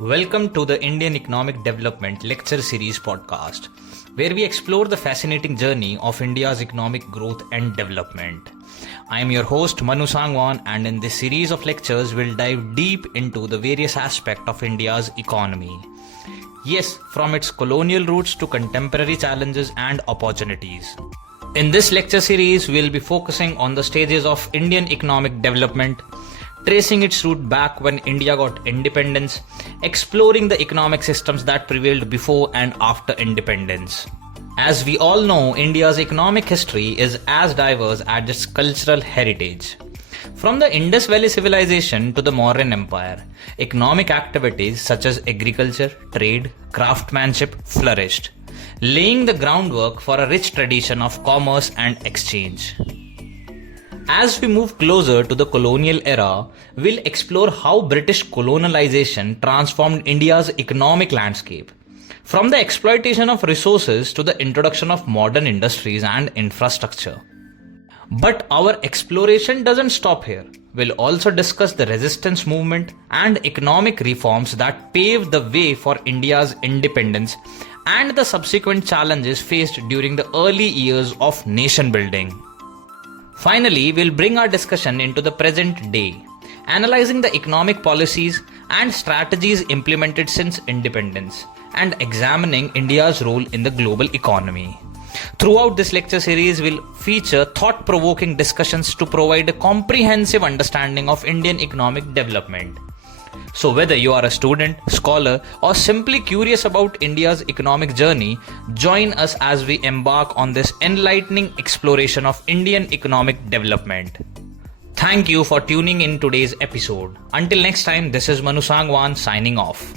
Welcome to the Indian Economic Development Lecture Series podcast, where we explore the fascinating journey of India's economic growth and development. I am your host Manu Sangwan, and in this series of lectures we'll dive deep into the various aspects of India's economy. Yes, from its colonial roots to contemporary challenges and opportunities. In this lecture series, we'll be focusing on the stages of Indian economic development, tracing its root back when India got independence, exploring the economic systems that prevailed before and after independence. As we all know, India's economic history is as diverse as its cultural heritage. From the Indus Valley civilization to the Mauryan Empire, economic activities such as agriculture, trade, craftsmanship flourished, laying the groundwork for a rich tradition of commerce and exchange. As we move closer to the colonial era, we'll explore how British colonization transformed India's economic landscape, from the exploitation of resources to the introduction of modern industries and infrastructure. But our exploration doesn't stop here. We'll also discuss the resistance movement and economic reforms that paved the way for India's independence and the subsequent challenges faced during the early years of nation building. Finally, we'll bring our discussion into the present day, analyzing the economic policies and strategies implemented since independence and examining India's role in the global economy. Throughout this lecture series, we'll feature thought-provoking discussions to provide a comprehensive understanding of Indian economic development. So whether you are a student, scholar, or simply curious about India's economic journey, join us as we embark on this enlightening exploration of Indian economic development. Thank you for tuning in today's episode. Until next time, this is Manu Sangwan signing off.